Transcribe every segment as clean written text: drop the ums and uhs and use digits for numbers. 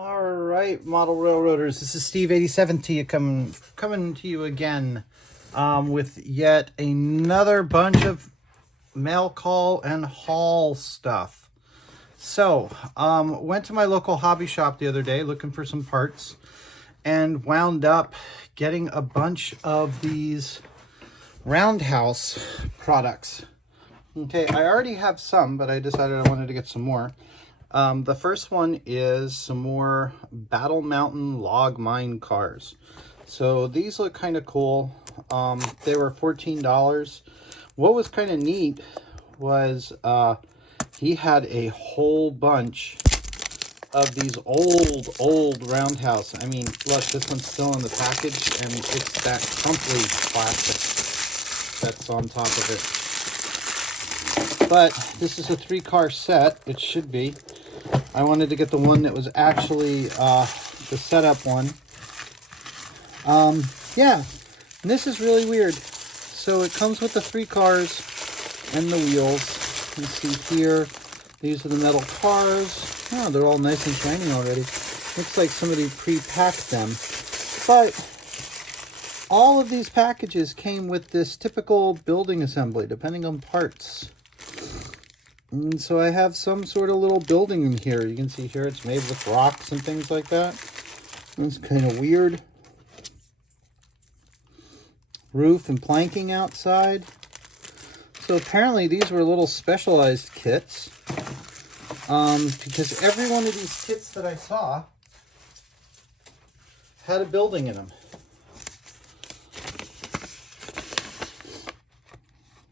All right, model railroaders. This is Steve 87 to you, coming to you again with yet another bunch of mail call and haul stuff. So, went to my local hobby shop the other day looking for some parts and wound up getting a bunch of these Roundhouse products. Okay, I already have some, but I decided I wanted to get some more. The first one is some more Battle Mountain log mine cars. So these look kind of cool. They were $14. What was kind of neat was he had a whole bunch of these old Roundhouse. I mean, look, this one's still in the package, and it's that crumply plastic that's on top of it. But this is a 3-car set. It should be. I wanted to get the one that was actually the setup one. Yeah, and this is really weird. So it comes with the 3 cars and the wheels. You see here, these are the metal cars. Oh, they're all nice and shiny already. Looks like somebody pre-packed them. But all of these packages came with this typical building assembly, depending on parts. And so I have some sort of little building in here. You can see here it's made with rocks and things like that. It's kind of weird. Roof and planking outside. So apparently these were little specialized kits. Because every one of these kits that I saw had a building in them.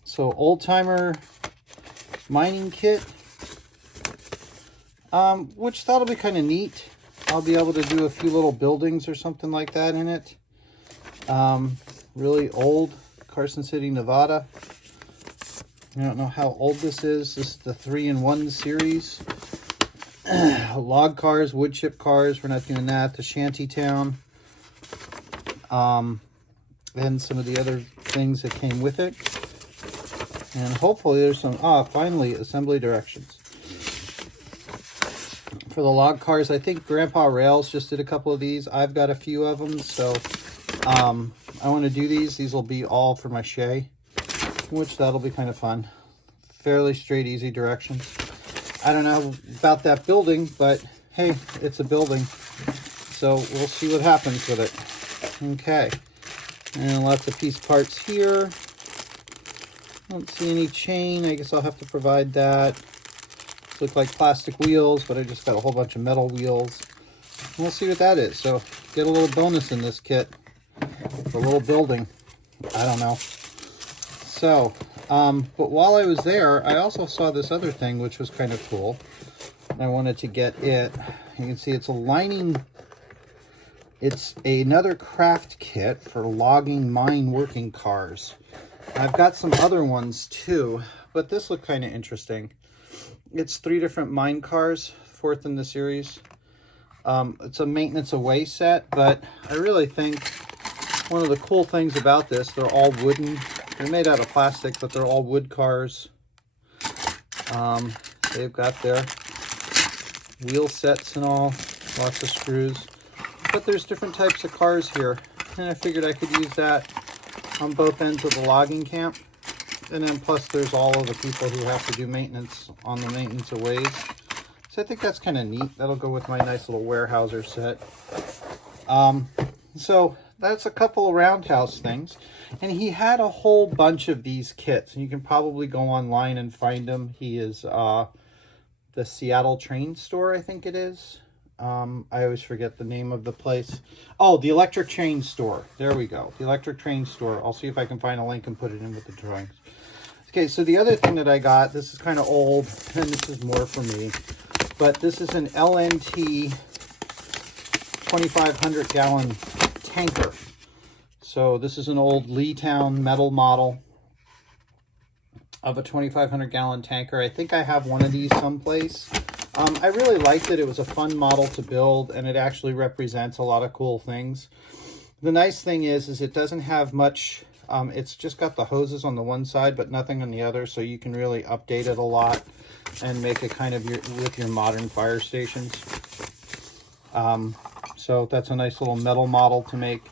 So old timer mining kit, which that'll be kind of neat. I'll be able to do a few little buildings or something like that in it. Really old Carson City, Nevada. I don't know how old this is. This is the 3-in-1 series. Log cars, wood chip cars. We're not doing that. The Shantytown. And some of the other things that came with it. And hopefully there's some, finally, assembly directions. For the log cars, I think Grandpa Rails just did a couple of these. I've got a few of them, so I want to do these. These will be all for my Shay, which that'll be kind of fun. Fairly straight, easy directions. I don't know about that building, but hey, it's a building. So we'll see what happens with it. Okay. And lots of piece parts here. Don't see any chain. I guess I'll have to provide that. Look like plastic wheels, but I just got a whole bunch of metal wheels. We'll see what that is. So get a little bonus in this kit for a little building. I don't know. So, but while I was there, I also saw this other thing, which was kind of cool. I wanted to get it. You can see it's a lining. It's another craft kit for logging mine working cars. I've got some other ones too, but this looked kind of interesting. It's 3 different mine cars, 4th in the series. It's a maintenance away set, but I really think one of the cool things about this, they're all wooden. They're made out of plastic, but they're all wood cars. They've got their wheel sets and all, lots of screws. But there's different types of cars here, and I figured I could use that on both ends of the logging camp. And then plus there's all of the people who have to do maintenance on the maintenance of ways. So I think that's kind of neat. That'll go with my nice little Weyerhaeuser set. So that's a couple of Roundhouse things. And he had a whole bunch of these kits. And you can probably go online and find them. He is the Seattle Train Store, I think it is. I always forget the name of the place. Oh, the Electric Train Store. There we go. The Electric Train Store. I'll see if I can find a link and put it in with the drawings. Okay, so the other thing that I got, this is kind of old, and this is more for me, but this is an LNT 2,500 gallon tanker. So this is an old Leetown metal model of a 2,500 gallon tanker. I think I have one of these someplace. I really liked it. It was a fun model to build, and it actually represents a lot of cool things. The nice thing is it doesn't have much, it's just got the hoses on the one side, but nothing on the other, so you can really update it a lot and make it kind of with your modern fire stations. So that's a nice little metal model to make.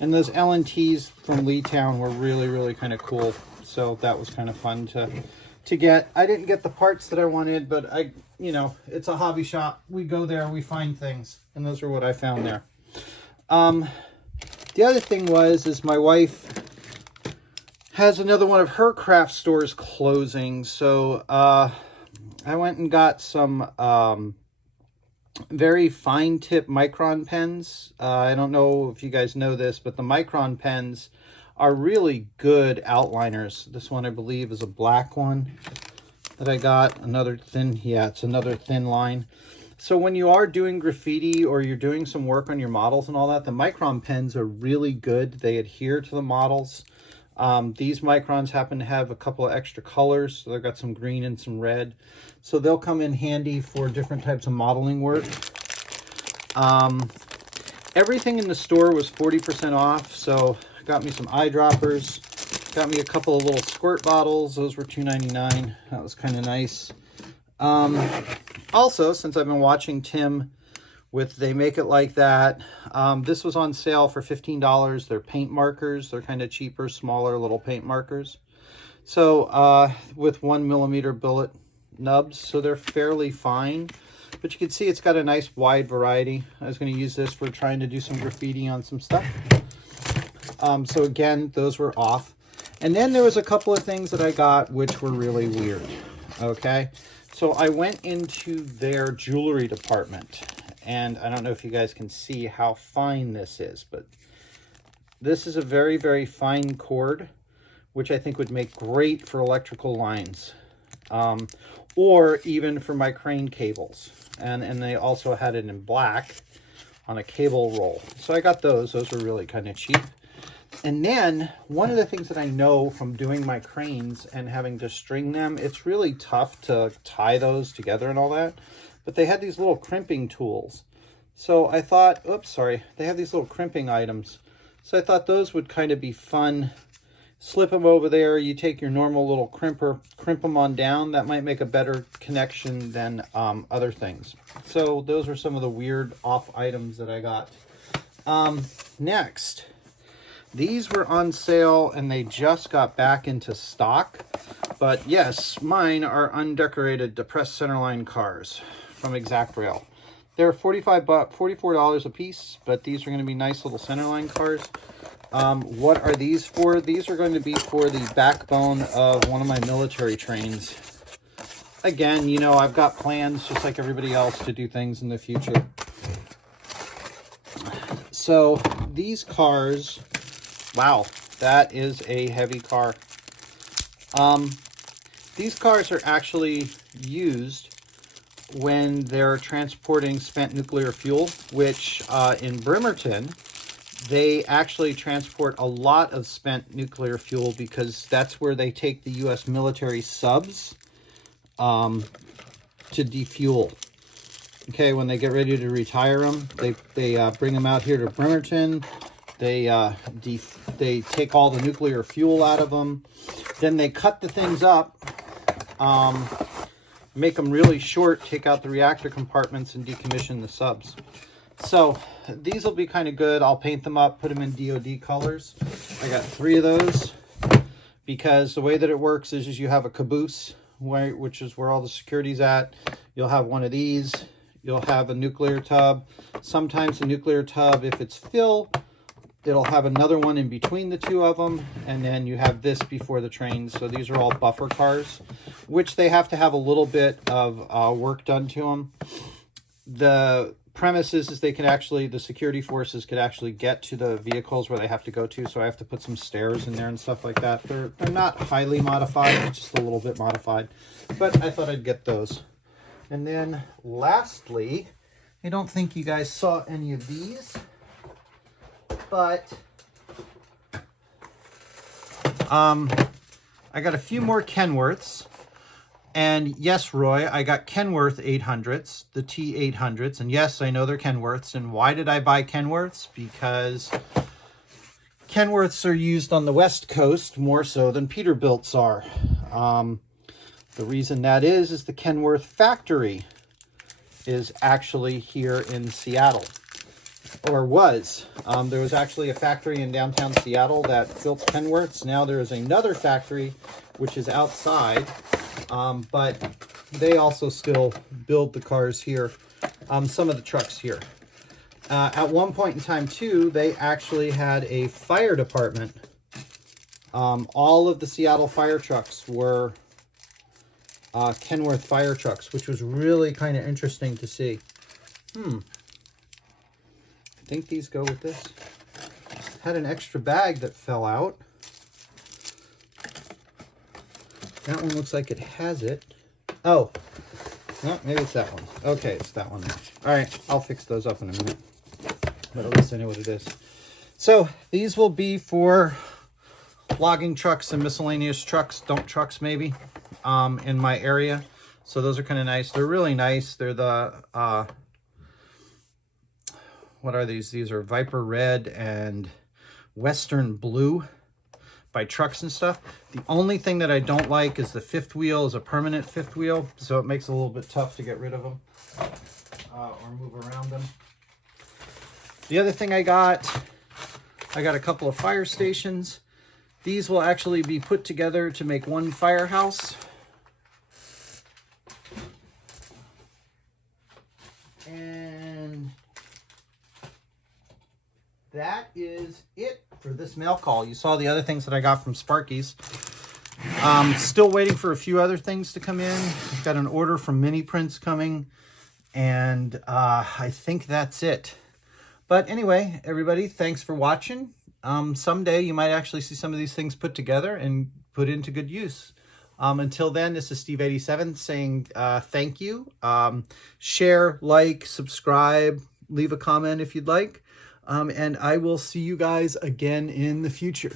And those LNTs from Leetown were really, really kind of cool. So that was kind of fun to get. I didn't get the parts that I wanted, but you know, it's a hobby shop. We go there, we find things, and those are what I found there. The other thing is my wife has another one of her craft stores closing, so I went and got some very fine tip Micron pens. I don't know if you guys know this, but the Micron pens are really good outliners. This one I believe is a black one that I got. Another thin, yeah, it's another thin line. So when you are doing graffiti or you're doing some work on your models and all that, the Micron pens are really good. They adhere to the models. These Microns happen to have a couple of extra colors. So they've got some green and some red. So they'll come in handy for different types of modeling work. Everything in the store was 40% off. So got me some eyedroppers. Got me a couple of little squirt bottles. Those were $2.99. That was kind of nice. Also, since I've been watching Tim with They Make It Like That, this was on sale for $15. They're paint markers. They're kind of cheaper, smaller little paint markers. So with 1mm billet nubs, so they're fairly fine. But you can see it's got a nice wide variety. I was going to use this for trying to do some graffiti on some stuff. So again, those were off. And then there was a couple of things that I got which were really weird. Okay, so I went into their jewelry department, and I don't know if you guys can see how fine this is, but this is a very, very fine cord, which I think would make great for electrical lines, or even for my crane cables. And they also had it in black on a cable roll. So I got those. Those were really kind of cheap. And then one of the things that I know from doing my cranes and having to string them, it's really tough to tie those together and all that. But they had these little crimping tools. So I thought, oops, sorry, they have these little crimping items. So I thought those would kind of be fun. Slip them over there. You take your normal little crimper, crimp them on down. That might make a better connection than other things. So those are some of the weird off items that I got. Next. These were on sale and they just got back into stock. But yes, mine are undecorated depressed centerline cars from Exactrail. They're $44 a piece, but these are going to be nice little centerline cars. What are these for? These are going to be for the backbone of one of my military trains. Again, you know, I've got plans just like everybody else to do things in the future. So these cars, wow, that is a heavy car. These cars are actually used when they're transporting spent nuclear fuel, which in Bremerton, they actually transport a lot of spent nuclear fuel because that's where they take the U.S. military subs to defuel. Okay, when they get ready to retire them, they bring them out here to Bremerton. They take all the nuclear fuel out of them. Then they cut the things up, make them really short, take out the reactor compartments, and decommission the subs. So these will be kind of good. I'll paint them up, put them in DoD colors. I got 3 of those. because the way that it works is you have a caboose, which is where all the security's at. You'll have one of these. You'll have a nuclear tub. Sometimes the nuclear tub, if it's full, it'll have another one in between the two of them, and then you have this before the trains. So these are all buffer cars, which they have to have a little bit of work done to them. The premise is they can actually, the security forces could actually get to the vehicles where they have to go to, so I have to put some stairs in there and stuff like that. They're not highly modified, just a little bit modified, but I thought I'd get those. And then lastly, I don't think you guys saw any of these, but I got a few more Kenworths. And yes, Roy, I got Kenworth 800s, the T800s. And yes, I know they're Kenworths. And why did I buy Kenworths? Because Kenworths are used on the West Coast more so than Peterbilts are. The reason that is the Kenworth factory is actually here in Seattle. Or was. There was actually a factory in downtown Seattle that built Kenworths. Now there is another factory which is outside, but they also still build the cars here, some of the trucks here. At one point in time too, they actually had a fire department. All of the Seattle fire trucks were Kenworth fire trucks, which was really kind of interesting to see. I think these go with this. Had an extra bag that fell out. That one looks like it has it. Oh, no, maybe it's that one. Okay, it's that one. All right, I'll fix those up in a minute. But at least I know what it is. So these will be for logging trucks and miscellaneous trucks, dump trucks maybe, in my area. So those are kind of nice. They're really nice. They're the, what are these? These are Viper Red and Western Blue by Trucks and Stuff. The only thing that I don't like is the fifth wheel is a permanent fifth wheel, so it makes it a little bit tough to get rid of them or move around them. The other thing I got a couple of fire stations. These will actually be put together to make one firehouse. And that is it for this mail call. You saw the other things that I got from Sparky's. Still waiting for a few other things to come in. I've got an order from Mini Prints coming, and I think that's it. But anyway, everybody, thanks for watching. Someday you might actually see some of these things put together and put into good use. Until then, this is Steve87 saying thank you. Share, like, subscribe, leave a comment if you'd like. And I will see you guys again in the future.